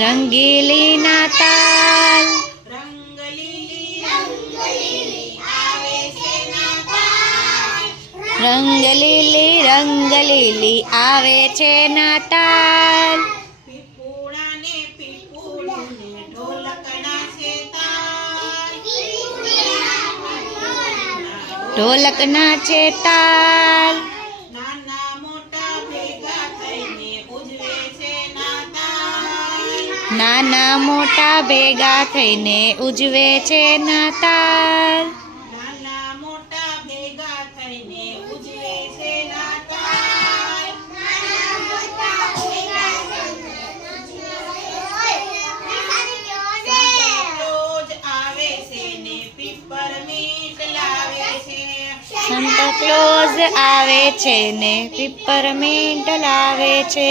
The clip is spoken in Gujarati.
રંગીલી નાતાલ રંગલીલી રંગલીલી આવે છે નાતાલ રંગ લીલી રંગ લીલી આવે છે નાતાલ પીપુડાને પીપુડુને ઢોલકના છે તાલ નાના મોટા ભેગા થઈને ઉજવે છે નાતાલ. નાના મોટા ભેગા થઈને ઉજવે છે નાતાલ. રોજ આવે છે ને પીપરમીન્ટ લાવે સંતા ક્લોઝ આવે છે ને પીપરમિન્ટ લાવે છે.